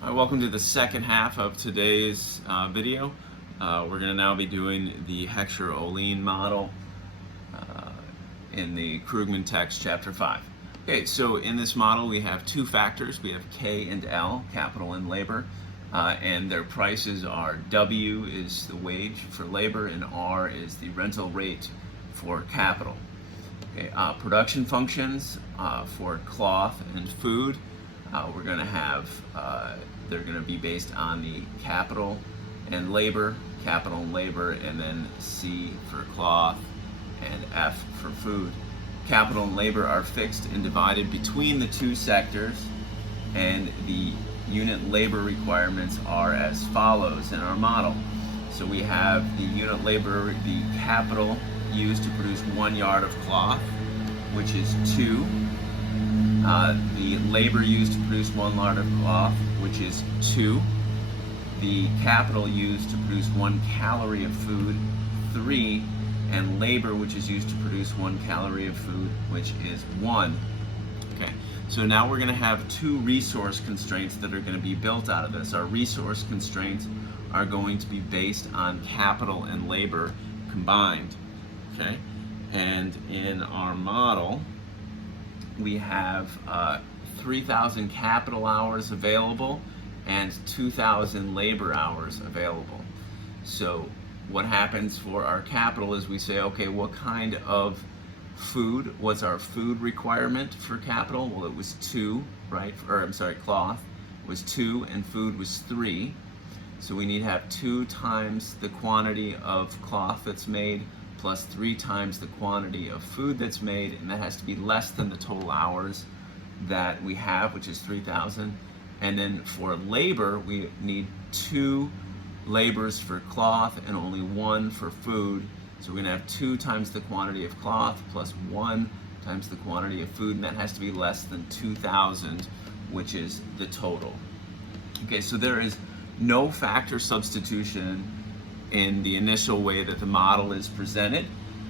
Welcome to the second half of today's video. We're going to now be doing the Heckscher-Ohlin model in the Krugman text, chapter 5. Okay, so in this model we have two factors. We have K and L, capital and labor, and their prices are W is the wage for labor and R is the rental rate for capital. Okay, production functions for cloth and food. We're going to have, they're going to be based on the capital and labor, and then C for cloth and F for food. Capital and labor are fixed and divided between the two sectors, and the unit labor requirements are as follows in our model. So we have the unit labor, the capital used to produce 1 yard of cloth, which is 2. The labor used to produce 1 yard of cloth, which is 2. The capital used to produce 1 calorie of food, 3. And labor, which is used to produce 1 calorie of food, which is 1. Okay, so now we're going to have two resource constraints that are going to be built out of this. Our resource constraints are going to be based on capital and labor combined. Okay, and in our model, we have 3,000 capital hours available and 2,000 labor hours available. So what happens for our capital is we say, okay, what kind of food was our food requirement for capital? Well, it was 2, right? Or I'm sorry, cloth was 2 and food was 3. So we need to have 2 times the quantity of cloth that's made plus 3 times the quantity of food that's made, and that has to be less than the total hours that we have, which is 3,000. And then for labor, we need 2 labors for cloth and only 1 for food. So we're going to have 2 times the quantity of cloth plus 1 times the quantity of food, and that has to be less than 2,000, which is the total. Okay, so there is no factor substitution in the initial way that the model is presented.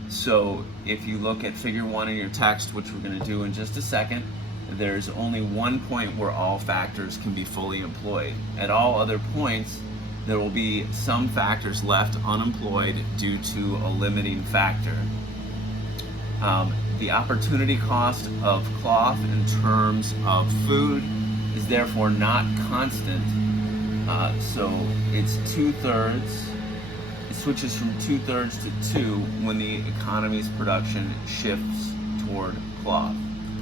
So if you look at figure 1 in your text, which we're going to do in just a second, there's only one point where all factors can be fully employed. At all other points, there will be some factors left unemployed due to a limiting factor. The opportunity cost of cloth in terms of food is therefore not constant. So it's 2/3. It switches from 2/3 to 2 when the economy's production shifts toward cloth.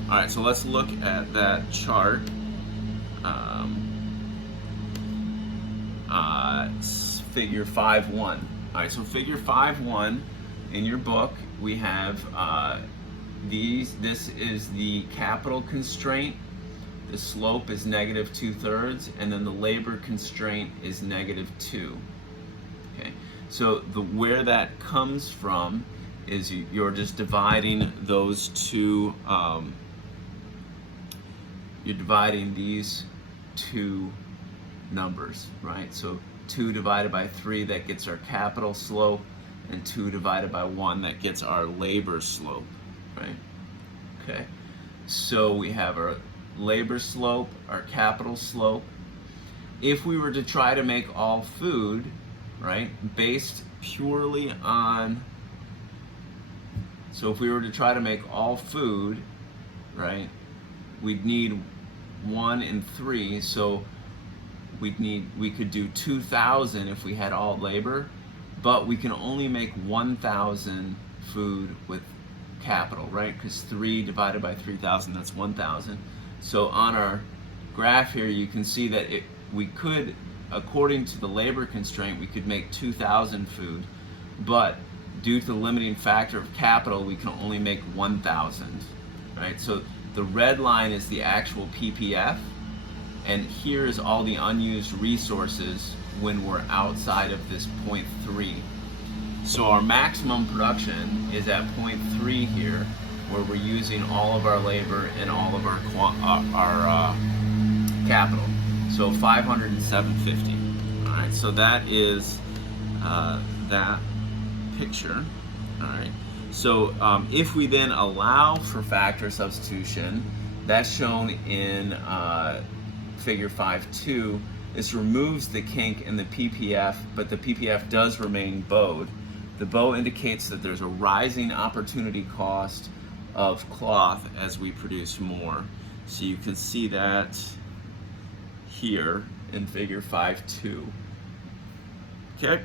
All right, so let's look at that chart. Figure 5.1. All right, so figure 5.1 in your book, we have this is the capital constraint. The slope is -2/3, and then the labor constraint is -2. Okay, so where that comes from is you're just dividing those two. You're dividing these two numbers, right? So 2 divided by 3, that gets our capital slope, and 2 divided by 1, that gets our labor slope, right? Okay, so we have our labor slope, our capital slope. If we were to try to make all food, right, based purely on, so if we were to try to make all food, right, we'd need 1 and 3, so we could do 2,000 if we had all labor, but we can only make 1,000 food with capital, right? Because 3 divided by 3,000, that's 1,000. So on our graph here, you can see that we could, according to the labor constraint, we could make 2,000 food, but due to the limiting factor of capital, we can only make 1,000, right? So the red line is the actual PPF, and here is all the unused resources when we're outside of this 0.3. So our maximum production is at 0.3 here, where we're using all of our labor and all of our capital. So 500 and 750. All right, so that is that picture. All right. So if we then allow for factor substitution, that's shown in figure 5.2, This removes the kink in the PPF, but the PPF does remain bowed. The bow indicates that there's a rising opportunity cost of cloth as we produce more. So you can see that here in figure 5.2. Okay?